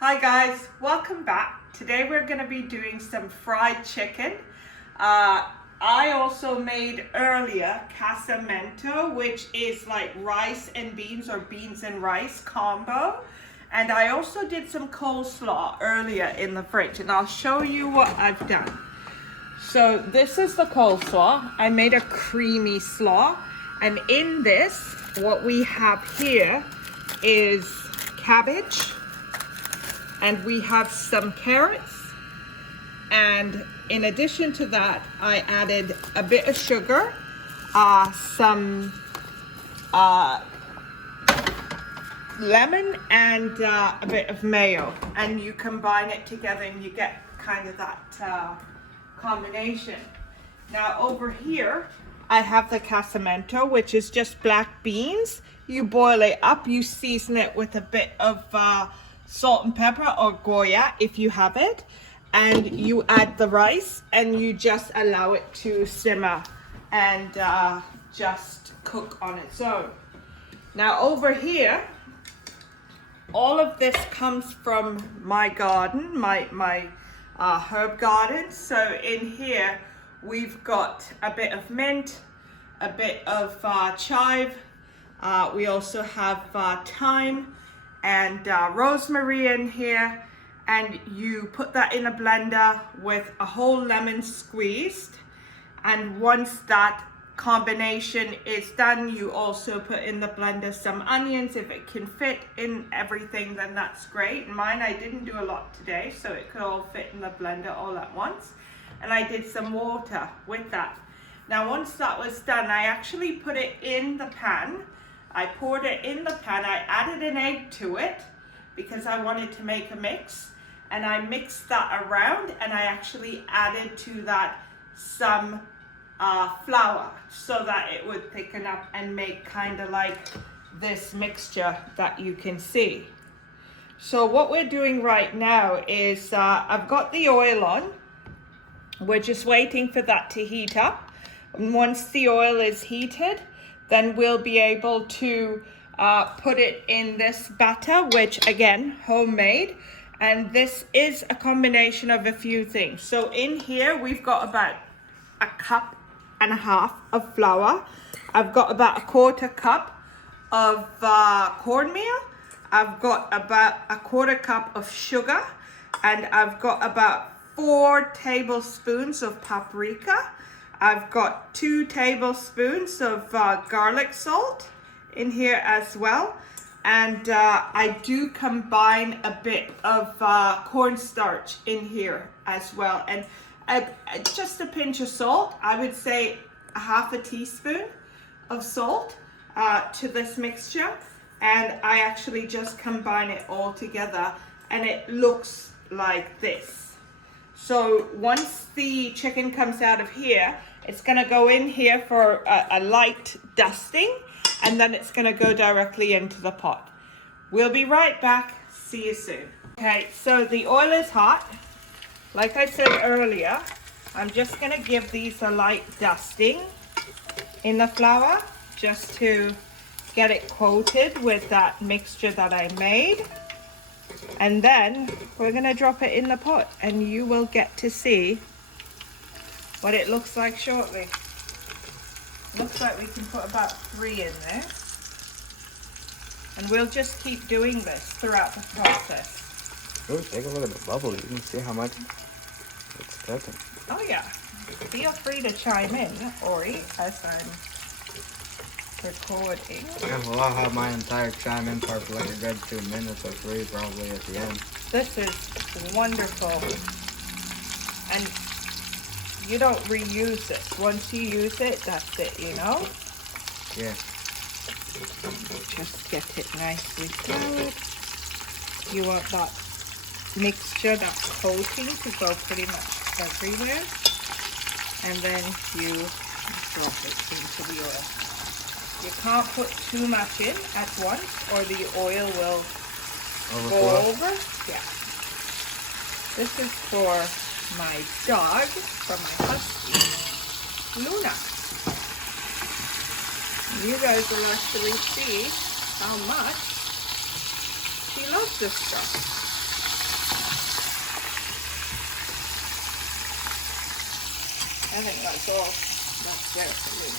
Hi guys, welcome back. Today we're going to be doing some fried chicken. I also made earlier casamento, which is like rice and beans or beans and rice combo. And I also did some coleslaw earlier in the fridge, and I'll show you what I've done. So this is the coleslaw. I made a creamy slaw, and in this, what we have here is cabbage, and we have some carrots, and in addition to that, I added a bit of sugar, some lemon, and a bit of mayo, and you combine it together and you get kind of that combination. Now over here, I have the casamento, which is just black beans. You boil it up, you season it with a bit of salt and pepper or Goya if you have it, and you add the rice and you just allow it to simmer and just cook on its own. Now over here, all of this comes from my garden, my herb garden. So in here we've got a bit of mint, a bit of chive, we also have thyme and rosemary in here, and you put that in a blender with a whole lemon squeezed, and once that combination is done, you also put in the blender some onions. If it can fit in everything, then that's great. Mine, I didn't do a lot today, so it could all fit in the blender all at once, and I did some water with that. Now once that was done, I actually put it in the pan. I poured it in the pan, I added an egg to it because I wanted to make a mix, and I mixed that around, and I actually added to that some flour so that it would thicken up and make kind of like this mixture that you can see. So what we're doing right now is I've got the oil on. We're just waiting for that to heat up. And once the oil is heated, then we'll be able to put it in this batter, which again, homemade. And this is a combination of a few things. So in here, we've got about a cup and a half of flour. I've got about a quarter cup of cornmeal. I've got about a quarter cup of sugar, and I've got about 4 tablespoons of paprika. I've got 2 tablespoons of garlic salt in here as well. And I do combine a bit of cornstarch in here as well. And just a pinch of salt. I would say a half a teaspoon of salt to this mixture. And I actually just combine it all together, and it looks like this. So once the chicken comes out of here, it's gonna go in here for a light dusting, and then it's gonna go directly into the pot. We'll be right back. See you soon. Okay, so the oil is hot. Like I said earlier, I'm just gonna give these a light dusting in the flour just to get it coated with that mixture that I made. And then we're gonna drop it in the pot, and you will get to see what it looks like shortly. Looks like we can put about 3 in there. And we'll just keep doing this throughout the process. Ooh, take a look at the bubbles. You can see how much it's cooking. Oh yeah. Feel free to chime in, Ori, as I'm recording. Well, I'll have my entire chime in part for like a good 2 minutes or 3 probably at the end. This is wonderful. And you don't reuse it. Once you use it, that's it, you know? Yeah. Just get it nicely floured. You want that mixture, that coating to go pretty much everywhere. And then you drop it into the oil. You can't put too much in at once, or the oil will go over. Yeah. This is for my dog, for my husky, Luna. You guys will actually see how much she loves this stuff. I think that's all that's there for you.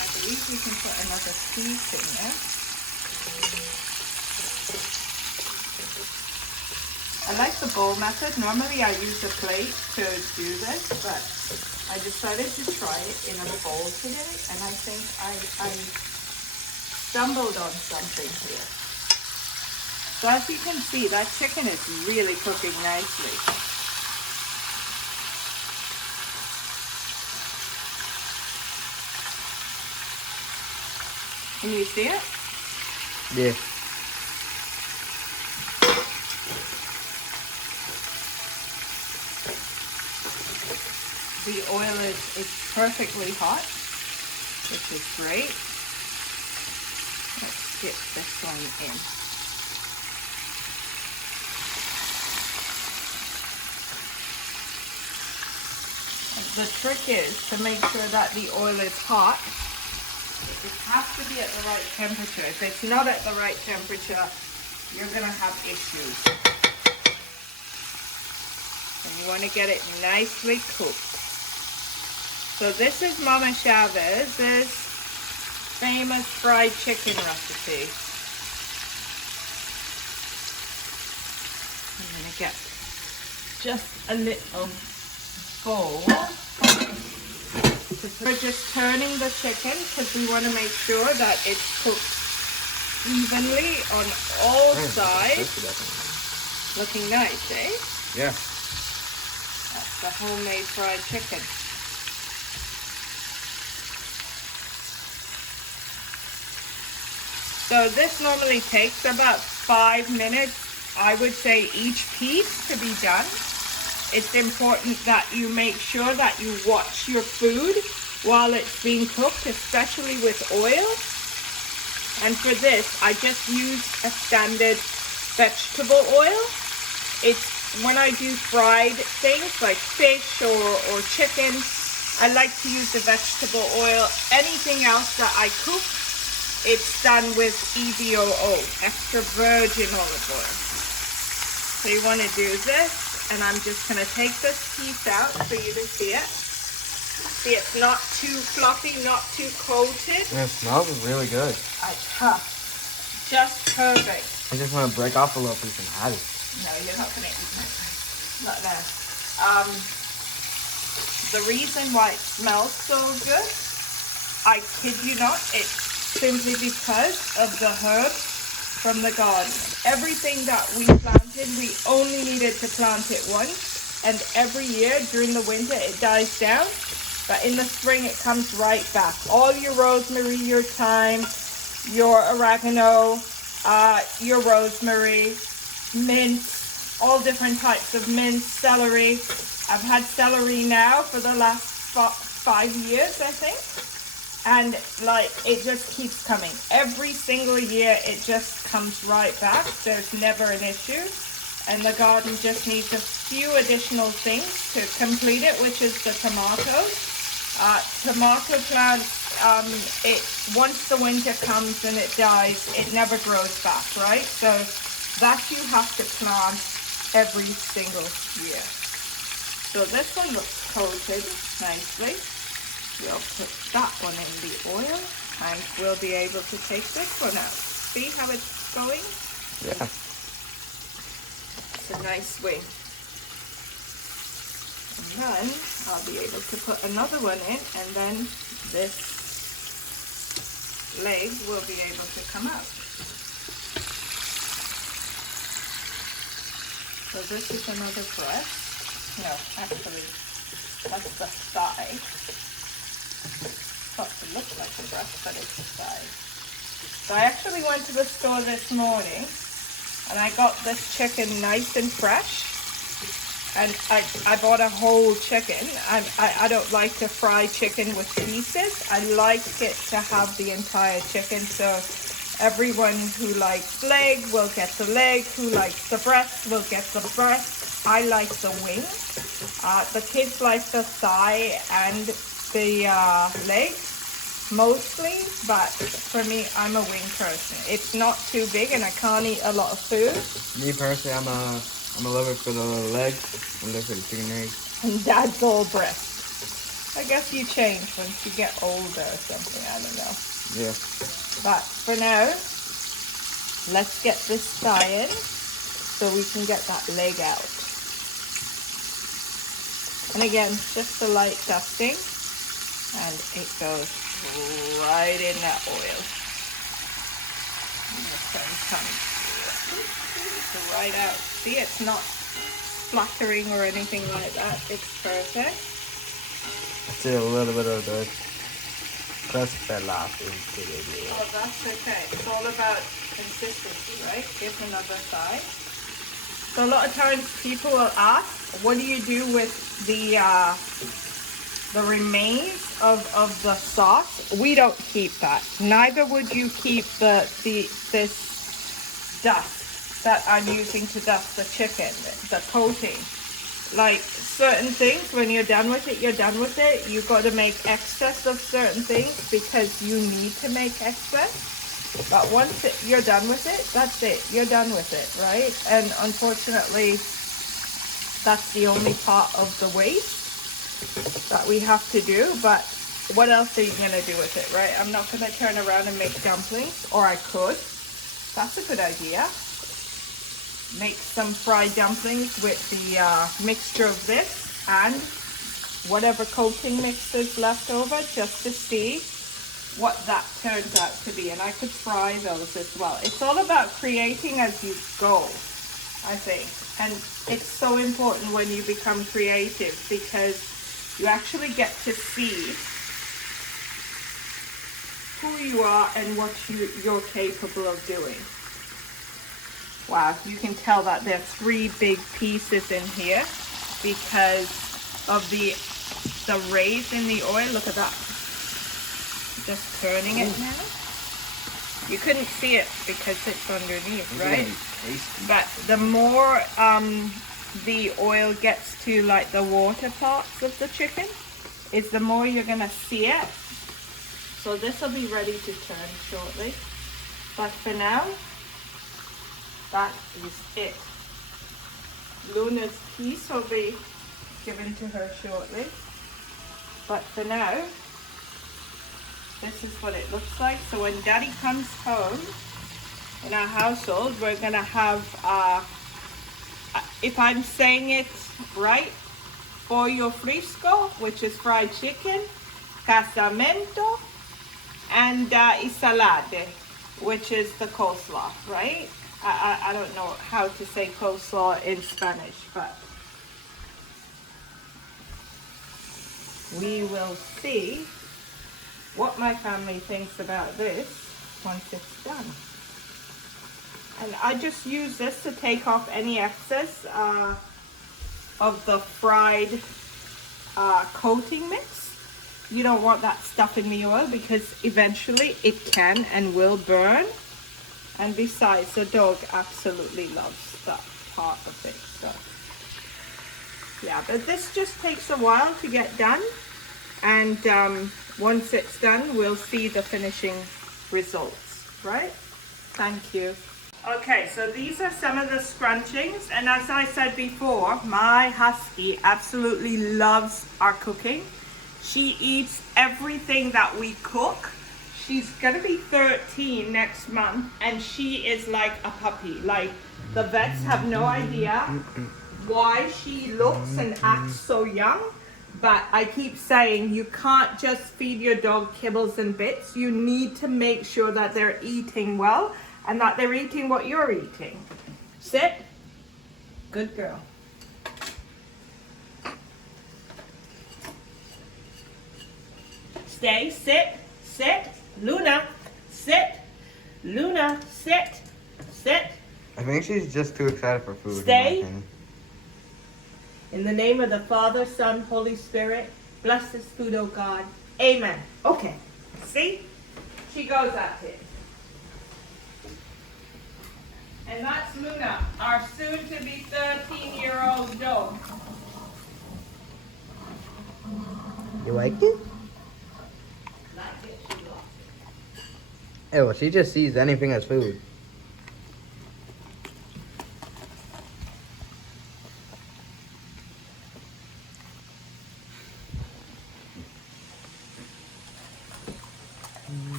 I believe we can put another piece in there. I like the bowl method. Normally I use a plate to do this, but I decided to try it in a bowl today, and I think I stumbled on something here. So as you can see, that chicken is really cooking nicely. Can you see it? Yeah. The oil is perfectly hot, which is great. Let's get this one in. And the trick is to make sure that the oil is hot. It has to be at the right temperature. If it's not at the right temperature, you're going to have issues. And you want to get it nicely cooked. So this is Mama Chavez's famous fried chicken recipe. I'm going to get just a little bowl. We're just turning the chicken because we want to make sure that it's cooked evenly on all sides. Looking nice, eh? Yeah. That's the homemade fried chicken. So this normally takes about 5 minutes, I would say, each piece to be done. It's important that you make sure that you watch your food while it's being cooked, especially with oil. And for this, I just use a standard vegetable oil. It's when I do fried things like fish or chicken, I like to use the vegetable oil. Anything else that I cook, it's done with EVOO, extra virgin olive oil. So you want to do this, and I'm just going to take this piece out for you to see it. See, it's not too fluffy, not too coated. And it smells really good. Just perfect. I just want to break off a little piece and have it. No, you're not going to eat my friend. Not now. The reason why it smells so good, I kid you not, it's simply because of the herbs from the garden. Everything that we planted, we only needed to plant it once, and every year during the winter it dies down, but in the spring it comes right back. All your rosemary, your thyme, your oregano, your rosemary, mint, all different types of mint, celery. I've had celery now for the last 5 years, I think. And like, it just keeps coming. Every single year, it just comes right back. There's never an issue. And the garden just needs a few additional things to complete it, which is the tomatoes. Tomato plants, once the winter comes and it dies, it never grows back, right? So that you have to plant every single year. So this one looks coated nicely. We'll put that one in the oil, and we'll be able to take this one out. See how it's going? Yeah. It's a nice wing. And then I'll be able to put another one in, and then this leg will be able to come out. So this is another breast. No, actually, that's the thigh. Thought to look like a breast, but it's the thigh. So I actually went to the store this morning, and I got this chicken nice and fresh. And I bought a whole chicken. I don't like to fry chicken with pieces. I like it to have the entire chicken. So everyone who likes leg will get the leg. Who likes the breast will get the breast. I like the wing. The kids like the thigh and the leg mostly. But for me, I'm a wing person. It's not too big and I can't eat a lot of food. Me personally, I'm a I'm gonna love it for the little legs. I'm gonna love it for the chicken eggs. And Dad's all breast. I guess you change once you get older or something. I don't know. Yeah. But for now, let's get this thigh in so we can get that leg out. And again, just a light dusting, and it goes right in that oil. And this one comes right out. See, it's not flattering or anything like that. It's perfect. Still a little bit of the crust fell off into the Oh, that's okay. It's all about consistency, right? Here's another side. So a lot of times people will ask, what do you do with the remains of the sauce? We don't keep that. Neither would you keep this dust that I'm using to dust the chicken, the coating. Like certain things, when you're done with it, you're done with it. You got to make excess of certain things because you need to make excess. But once you're done with it, that's it. You're done with it, right? And unfortunately, that's the only part of the waste that we have to do. But what else are you going to do with it, right? I'm not going to turn around and make dumplings, or I could. That's a good idea. Make some fried dumplings with the mixture of this and whatever coating mix is left over, just to see what that turns out to be. And I could fry those as well. It's all about creating as you go, I think. And it's so important when you become creative because you actually get to see who you are and what you're capable of doing. Wow, you can tell that there are 3 big pieces in here because of the raise in the oil. Look at that. Just turning it now. You couldn't see it because it's underneath, right? But the more the oil gets to like the water parts of the chicken, is the more you're gonna see it. So this will be ready to turn shortly. But for now, that is it. Luna's piece will be given to her shortly. But for now, this is what it looks like. So when Daddy comes home, in our household, we're gonna have, if I'm saying it right, pollo frisco, which is fried chicken, casamento, and ensalada, which is the coleslaw, right? I don't know how to say coleslaw in Spanish, but we will see what my family thinks about this once it's done. And I just use this to take off any excess of the fried coating mix. You don't want that stuff in the oil because eventually it can and will burn. And besides, the dog absolutely loves that part of it. So yeah, but this just takes a while to get done. And once it's done, we'll see the finishing results, right? Thank you. Okay, so these are some of the scrunchings. And as I said before, my husky absolutely loves our cooking. She eats everything that we cook. She's gonna be 13 next month, and she is like a puppy. Like, the vets have no idea why she looks and acts so young. But I keep saying you can't just feed your dog kibbles and bits. You need to make sure that they're eating well and that they're eating what you're eating. Sit. Good girl. Stay. Sit. Sit. Luna. Sit. Luna. Sit. Sit. I think she's just too excited for food. Stay. In the name of the Father, Son, Holy Spirit, bless this food, oh God. Amen. Okay. See? She goes at it. And that's Luna, our soon-to-be 13-year-old dog. You like it? Like it, she loves it. Yeah, well, she just sees anything as food.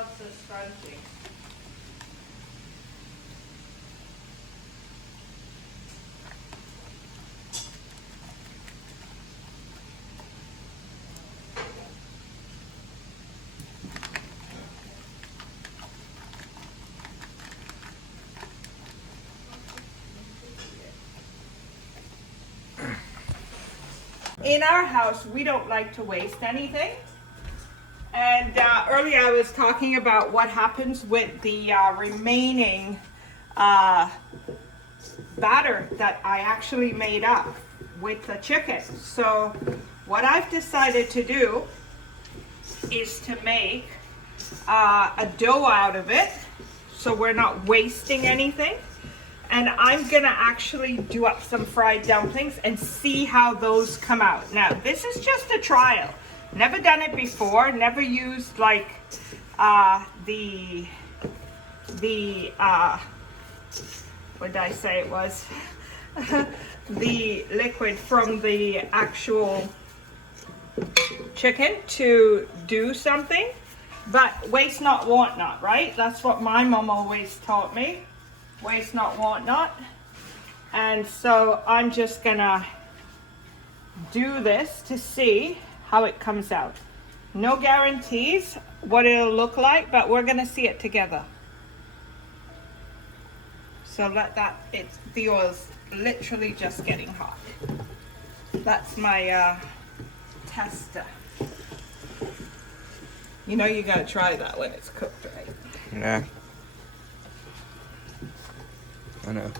loves the scrunching. In our house, we don't like to waste anything. And earlier I was talking about what happens with the remaining batter that I actually made up with the chicken. So what I've decided to do is to make a dough out of it, so we're not wasting anything. And I'm gonna actually do up some fried dumplings and see how those come out. Now, this is just a trial. Never done it before, never used like what did I say it was? The liquid from the actual chicken to do something. But waste not, want not, right? That's what my mom always taught me. Waste not, want not. And so I'm just gonna do this to see how it comes out. No guarantees what it'll look like, but we're gonna see it together. So let that, the oil's literally just getting hot. That's my tester. You know you gotta try that when it's cooked, right? Yeah. I know.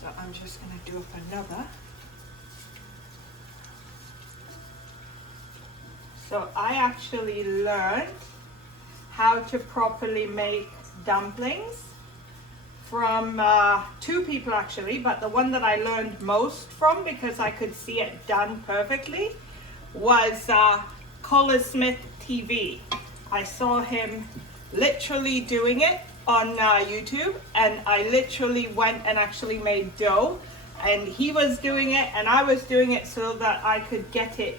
So I'm just gonna do up another. So I actually learned how to properly make dumplings from two people actually, but the one that I learned most from, because I could see it done perfectly, was Cola Smith TV. I saw him literally doing it on YouTube, and I literally went and actually made dough, and he was doing it and I was doing it so that I could get it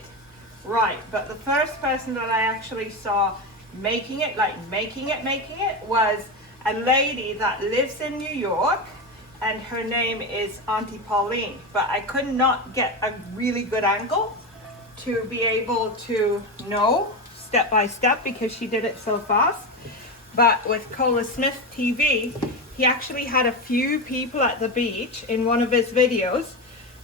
right. But the first person that I actually saw making it, was a lady that lives in New York, and her name is Auntie Pauline. But I could not get a really good angle to be able to know step by step because she did it so fast. But with Cola Smith TV, he actually had a few people at the beach in one of his videos,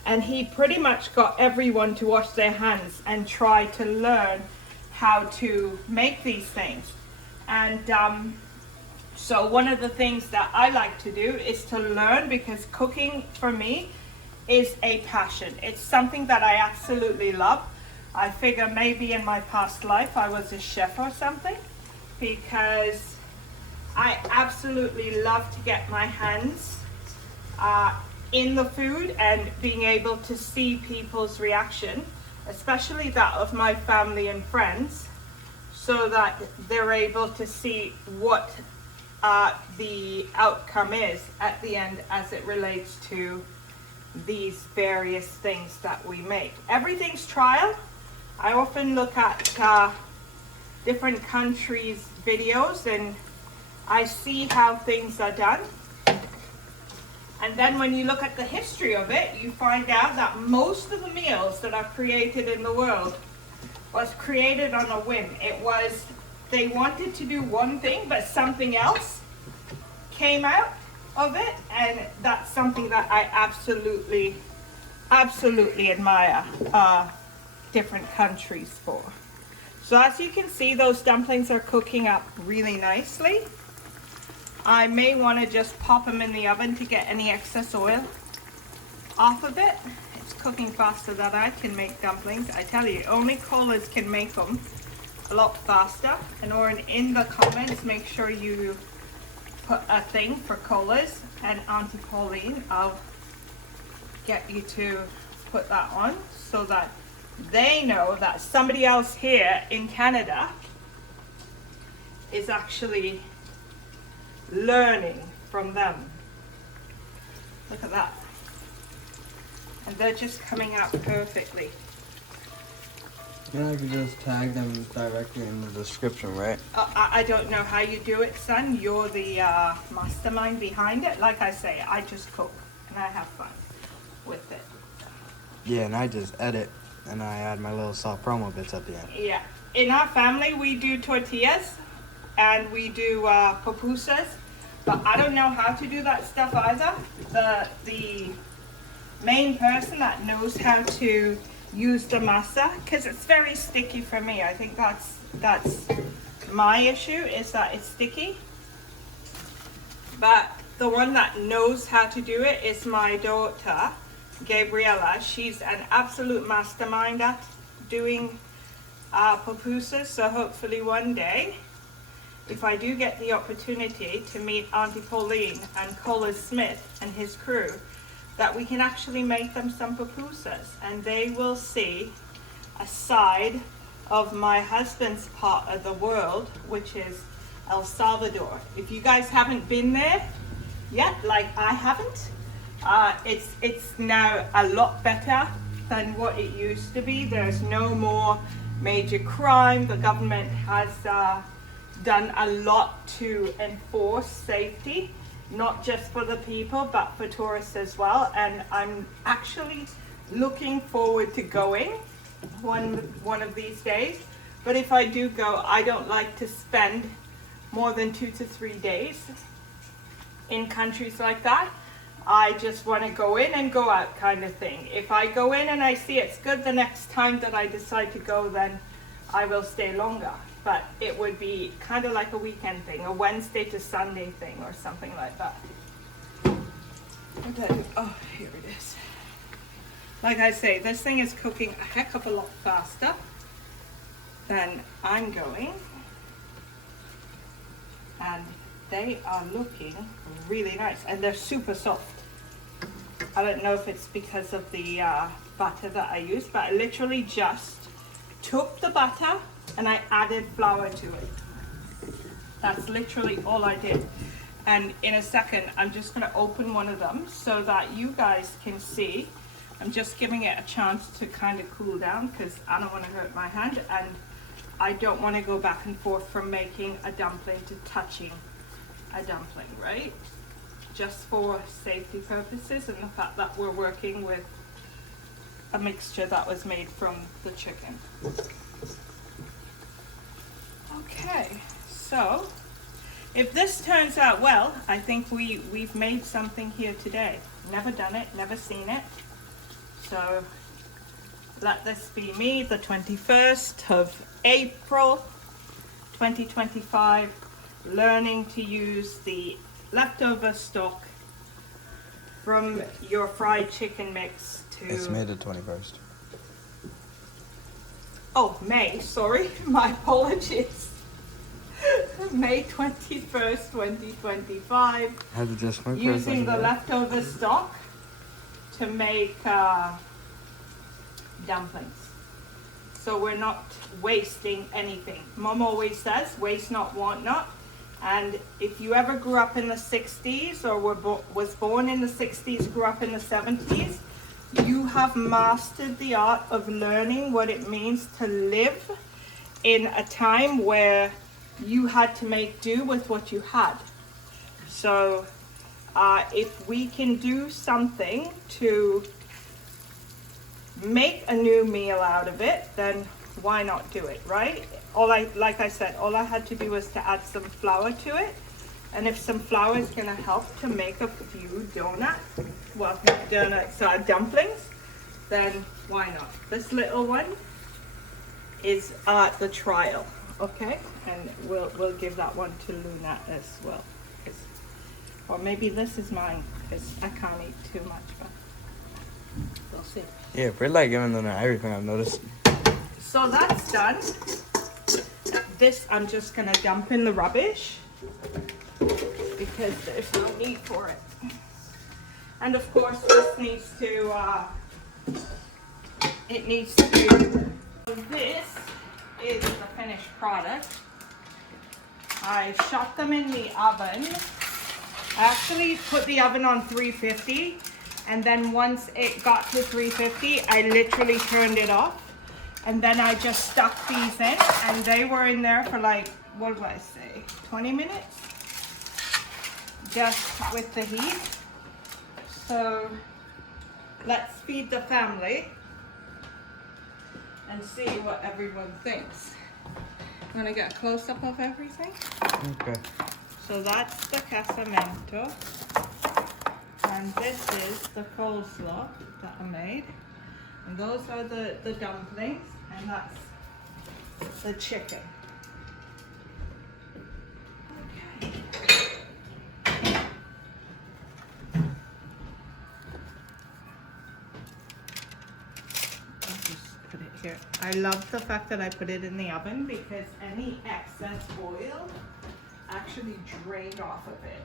and he pretty much got everyone to wash their hands and try to learn how to make these things. And so one of the things that I like to do is to learn, because cooking for me is a passion. It's something that I absolutely love. I figure maybe in my past life I was a chef or something, because I absolutely love to get my hands in the food and being able to see people's reaction, especially that of my family and friends, so that they're able to see what the outcome is at the end as it relates to these various things that we make. Everything's trial. I often look at different countries' videos and I see how things are done. And then when you look at the history of it, you find out that most of the meals that are created in the world was created on a whim. It was, they wanted to do one thing, but something else came out of it, and that's something that I absolutely admire different countries for. So as you can see, those dumplings are cooking up really nicely. I may want to just pop them in the oven to get any excess oil off of it. It's cooking faster than I can make dumplings. I tell you, only Colas can make them a lot faster. And or in the comments, make sure you put a thing for Colas, and Auntie Pauline, I'll get you to put that on so that they know that somebody else here in Canada is actually learning from them. Look at that. And they're just coming out perfectly. And I could just tag them directly in the description, right? I don't know how you do it, son. You're the mastermind behind it. Like I say, I just cook and I have fun with it. Yeah, and I just edit and I add my little soft promo bits at the end. Yeah. In our family, we do tortillas and we do pupusas, but I don't know how to do that stuff either. The main person that knows how to use the masa, because it's very sticky for me. I think that's my issue, is that it's sticky. But the one that knows how to do it is my daughter, Gabriella. She's an absolute mastermind at doing pupusas. So hopefully one day, if I do get the opportunity to meet Auntie Pauline and Colin Smith and his crew, that we can actually make them some pupusas, and they will see a side of my husband's part of the world, which is El Salvador. If you guys haven't been there yet, like I haven't, it's now a lot better than what it used to be. There's no more major crime. The government has done a lot to enforce safety, not just for the people, but for tourists as well. And I'm actually looking forward to going one of these days. But if I do go, I don't like to spend more than 2 to 3 days in countries like that. I just want to go in and go out kind of thing. If I go in and I see it's good, the next time that I decide to go, then I will stay longer. But it would be kind of like a weekend thing, a Wednesday to Sunday thing or something like that. Okay. Oh, here it is. Like I say, this thing is cooking a heck of a lot faster than I'm going. And they are looking really nice, and they're super soft. I don't know if it's because of the butter that I used, but I literally just took the butter and I added flour to it. That's literally all I did. And in a second, I'm just gonna open one of them so that you guys can see. I'm just giving it a chance to kind of cool down because I don't wanna hurt my hand, and I don't wanna go back and forth from making a dumpling to touching a dumpling, right? Just for safety purposes and the fact that we're working with a mixture that was made from the chicken. Okay, so if this turns out well, I think we've made something here today. Never done it, never seen it. So let this be me, the 21st of April, 2025, learning to use the leftover stock from your fried chicken mix to... It's May the 21st. Oh, May, sorry, my apologies. May 21st, 2025. I had to just wait for a Using second the there. leftover stock to make dumplings. So we're not wasting anything. Mom always says, waste not, want not. And if you ever grew up in the 60s or was born in the 60s, grew up in the 70s, you have mastered the art of learning what it means to live in a time where you had to make do with what you had. So if we can do something to make a new meal out of it, then why not do it, right? Like I said, all I had to do was to add some flour to it. And if some flour is gonna help to make a few donuts, dumplings, then why not? This little one is the trial, okay? And we'll give that one to Luna as well. Or maybe this is mine, because I can't eat too much, but we'll see. Yeah, we're like giving them everything, I've noticed. So that's done. This I'm just gonna dump in the rubbish because there's no need for it. And of course this needs to, this is the finished product. I shot them in the oven. I actually put the oven on 350, and then once it got to 350, I literally turned it off And then I just stuck these in, and they were in there for like, what do I say, 20 minutes? Just with the heat. So let's feed the family and see what everyone thinks. I'm gonna get a close-up of everything. Okay. So that's the casamento. And this is the coleslaw that I made. And those are the dumplings, and that's the chicken. Okay. I'll just put it here. I love the fact that I put it in the oven because any excess oil actually drained off of it.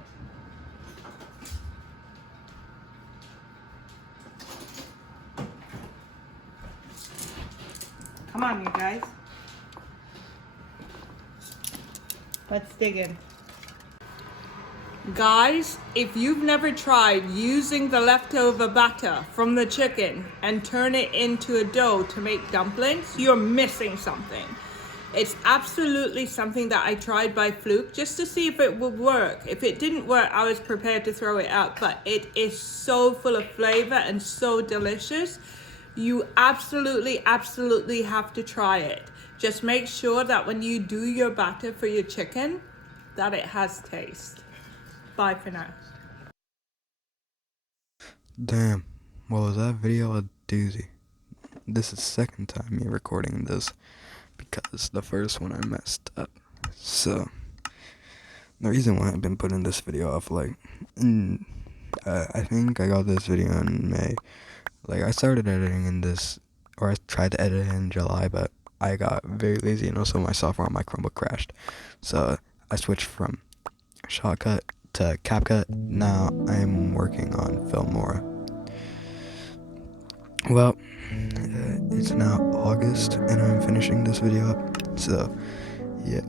Come on, you guys. Let's dig in. Guys, if you've never tried using the leftover batter from the chicken and turn it into a dough to make dumplings, you're missing something. It's absolutely something that I tried by fluke just to see if it would work. If it didn't work, I was prepared to throw it out, but it is so full of flavor and so delicious. You absolutely have to try it. Just make sure that when you do your batter for your chicken, that it has taste. Bye for now. Damn, well, was that video a doozy? This is the second time me recording this because the first one I messed up. So, the reason why I've been putting this video off, like, I think I got this video in May. Like, I started editing in this, or I tried to edit it in July, but I got very lazy and also my software on my Chromebook crashed. So, I switched from Shotcut to CapCut. Now I'm working on Filmora. Well, it's now August and I'm finishing this video up. So, yeah,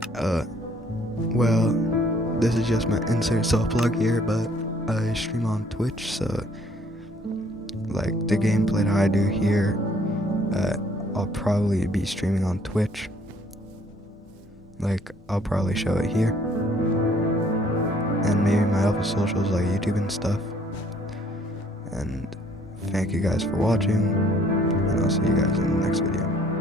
well, this is just my insert self-plug here, but I stream on Twitch, so, like, the gameplay that I do here, I'll probably be streaming on Twitch. Like, I'll probably show it here. And maybe my other socials like YouTube and stuff. And thank you guys for watching, and I'll see you guys in the next video.